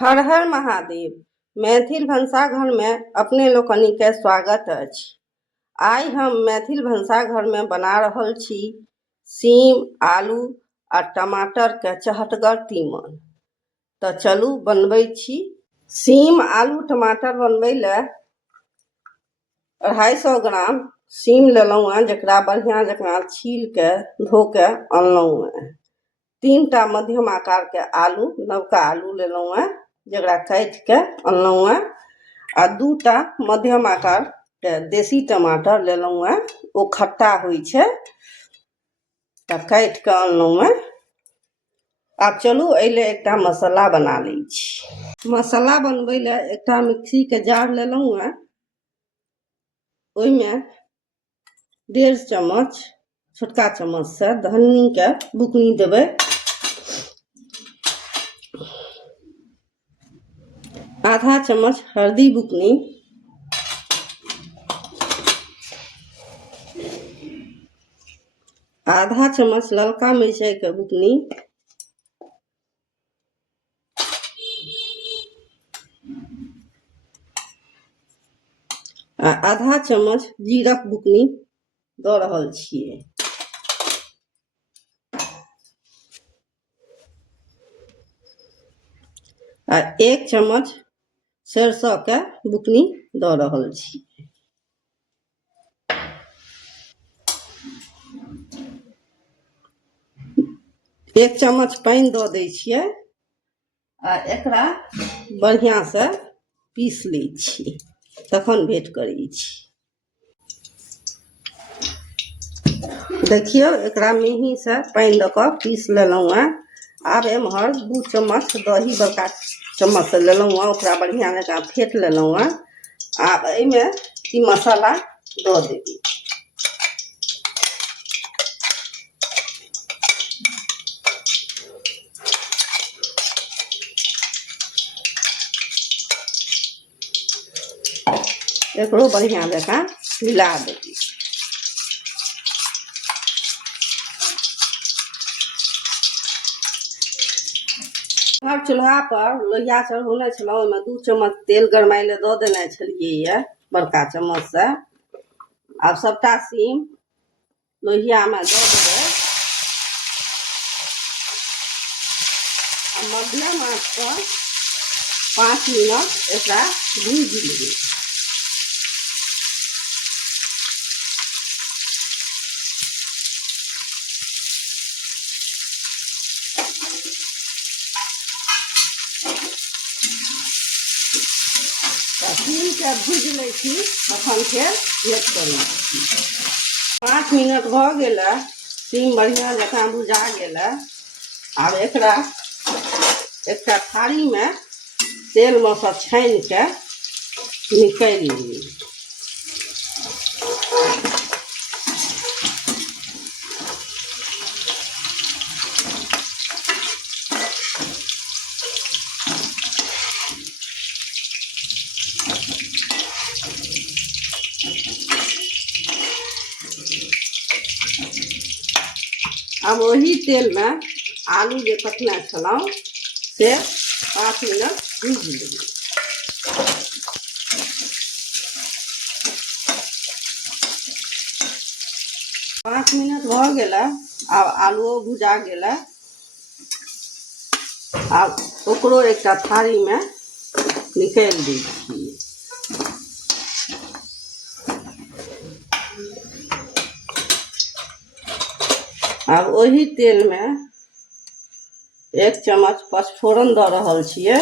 हर हर महादेव। मैथिल भनसाघर में अपने लोकनि के स्वागत अछि। आइ हम मैथिल भनसाघर में बना रहल छी सीम, आलू आ टमाटर के चहटगर तीमन। तो चलू बनबै छी। सीम, आलू, टमाटर बनबै ले 250 ग्राम सीम लेलहुँ हैं, जकरा बढ़िया जकाँ छील के धो के अनलहुँ हैं। 3टा मध्यम आकार के आलू, नवका आलू लेलहुँ हैं, जकरा काटि के अनलहुँ हैं। आ 2टा मध्यम आकार के देसी टमाटर लेलहुँ हैं, ओ खट्टा होइ छै, तो काटि के अनलहुँ हैं। आब चलू एहिले एकटा मसाला बना लै छी। मसाला बनबै ले एकटा मिक्सी के जार लेलहुँ हैं, ओहिमे 1.5 चम्मच छोटका चम्मच से धन्नी के बुकनी देबै। आधा चम्मच हल्दी बुकनी, आधा चम्मच ललका मिर्चाई के बुकनी, आ आधा चम्मच जीरक बुकनी दऽ रहल छियै। आ 1 चम्मच सरसों के बुकनी दऽ रहल छी। एक चम्मच पानी दऽ दै छियै आ एकरा बढ़िया से पीस लै छी, तखन भेंट करै छी। देखियो एकरा मिही से पानी दऽ कऽ पीस लेलहुँ हैं। आब एम्हर 2 चम्मच दही बड़का चम्मच से लेलहुँ हैं, ओकरा बढ़िया जकाँ फेंट लेलहुँ हैं। आब एहिमे ई मसाला दऽ देबै। एकरो बढ़िया जकाँ मिला देबै। हर चूल्हा पर लोहिया चढ़ौने छलहुँ, ओहिमे 2 चम्मच तेल गरमाई ले दऽ देने छलियै बड़का चम्मच से। आब सबटा सीम लोहिया में दऽ देबै आ मध्यम आंच पर 5 मिनट एकरा भूज लेबै। सीम के भूज लै छी, तखन फेर भेंट करै छी। 5 मिनट भऽ गेलै, सीम बढ़िया जकाँ भुजा गेलै। आब एकरा एकटा थारी में तेल में से छानि के निकालि लेबै। अब वही तेल में आलू जे कटने छलहुँ से 5 मिनट भूज लेबै। 5 मिनट भऽ गेलै, आब आलूओ भुजा गेलै। आब ओकरो एकटा थारी में निकालि दै छियै। अब वही तेल में 1 चम्मच पचफोरन दऽ रहल छियै।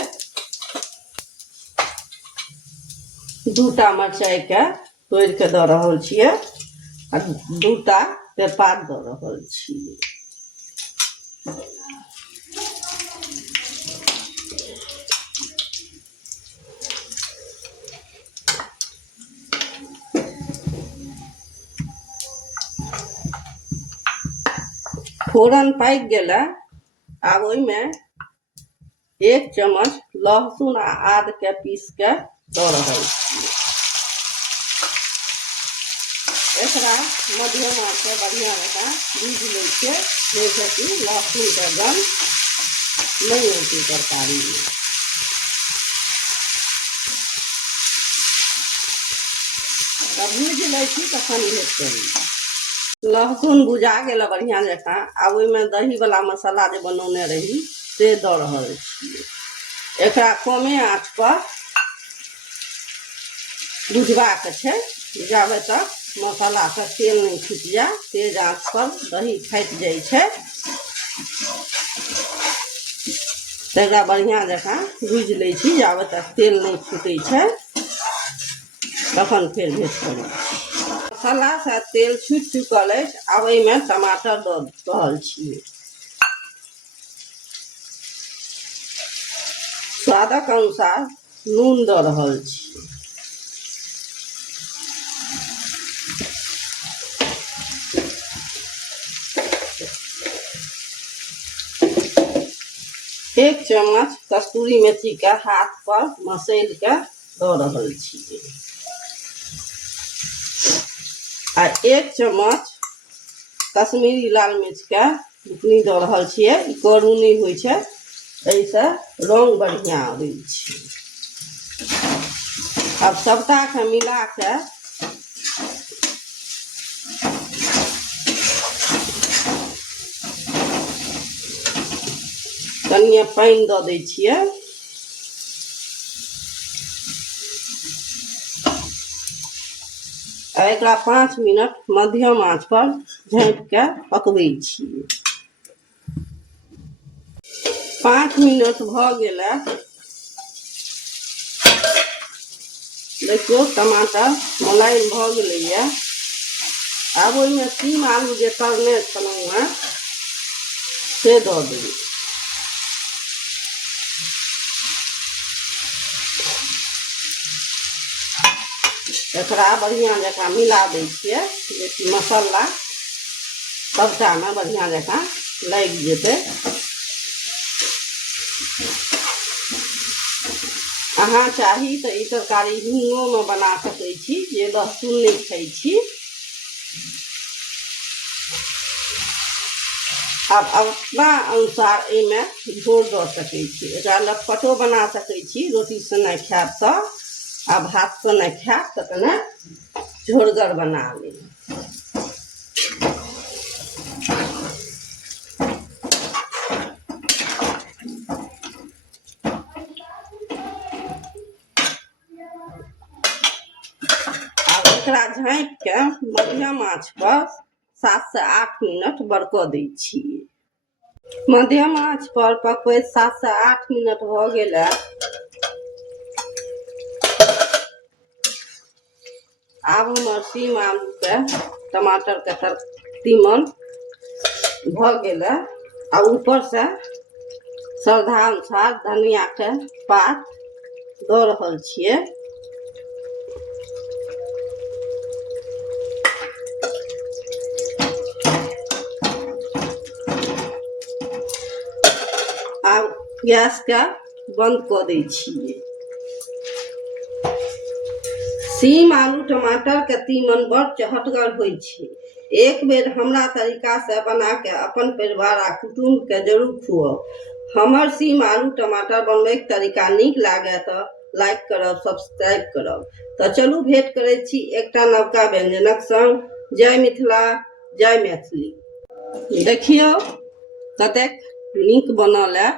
2टा मिरचाई के तोड़ि के दऽ रहल छियै आ 2टा तेजपात दऽ रहल छियै। फोरन पाकि गेलै, आब ओहिमे 1 चम्मच लहसुन आ आद के पीस के दऽ रहल छियै। एकरा मध्यम आंच पे बढ़िया जकाँ भूज लै छै, जैसे कि लहसुन के गंध नहीं होती तरकारी में। भूज लै छी तखन भेट करी। लहसुन भुजा गेल बढ़िया जकाँ। आब ओहिमे दही वाला मसाला जे बनौने रही से दऽ रहल छी। एकरा कमे आँच पर भुजबाक छै जाबे तक मसाला से तेल नहीं छूट जाए। तेज आँच पर दही फाटि जाइ छै तकरा बढ़िया जकाँ भूज लै छी जाबे तक तेल नहीं छूटै छै तखन फेर भेट करी। मसाला से तेल छूटि चुकल अछि। आब एहिमे टमाटर दऽ रहल छियै। स्वादक अनुसार नून दऽ रहल छी। एक चम्मच कस्तूरी मेथी के हाथ पर मसल के दऽ रहल छी। आ एक चम्मच कश्मीरी लाल मिर्च के बुकनी दऽ रहल छियै। ई करू नहीं होइ छै, एहिसँ रंग बढ़िया आबै छै। अब सबटा के मिला के कनिए पानि दऽ दै छियै। आ एकरा 5 मिनट मध्यम आंच पर झाँपि के पकबै छियै। 5 मिनट भऽ गेलै। देखियौ टमाटर मुलायम भऽ गेलैए। आब ओहिमे 3 आलू जे तरने छलहुँ हेँ से दऽ देबै। एकरा बढ़िया जकाँ मिला दै छियै जेकि मसाला सबटामे बढ़िया जकाँ लागि जेतै। अहाँ चाही तऽ ई तरकारी हींगोमे बना सकै छी जे लहसुन नहीं खाइ छी। अब अपना अनुसार एहिमे झोर दऽ सकै छी। एकरा लटपटो बना सकै छी रोटी संगे खायब तऽ। आ भात संगे खायब तऽ कने झोरगर बना लेब। एकरा झाँपि के मध्यम आंच पर 7 से 8 मिनट बरकऽ दै छियै। मध्यम आंच पर पकबैत 7 से 8 मिनट भऽ गेलै। आब हमर सीम आलू के टमाटर के तीमन भऽ गेलै। आ ऊपर से श्रद्धा अनुसार धनिया के पात दऽ रहल छियै। आब गैस के बंद कऽ दै छियै। सीम आलू टमाटर के तीमन बड़ चहटगर होइ छै। एक बेर हमरा तरीका से बना के अपन परिवार आ कुटुंब के जरूर खुआउ। हमर सीम आलू टमाटर बनबै के तरीका नीक लागे तऽ लाइक करब, सब्सक्राइब करब। तऽ चलू भेंट करै छी एकटा नवका व्यंजनक संग। जय मिथिला, जय मैथिली। देखियौ कतेक नीक बनल है।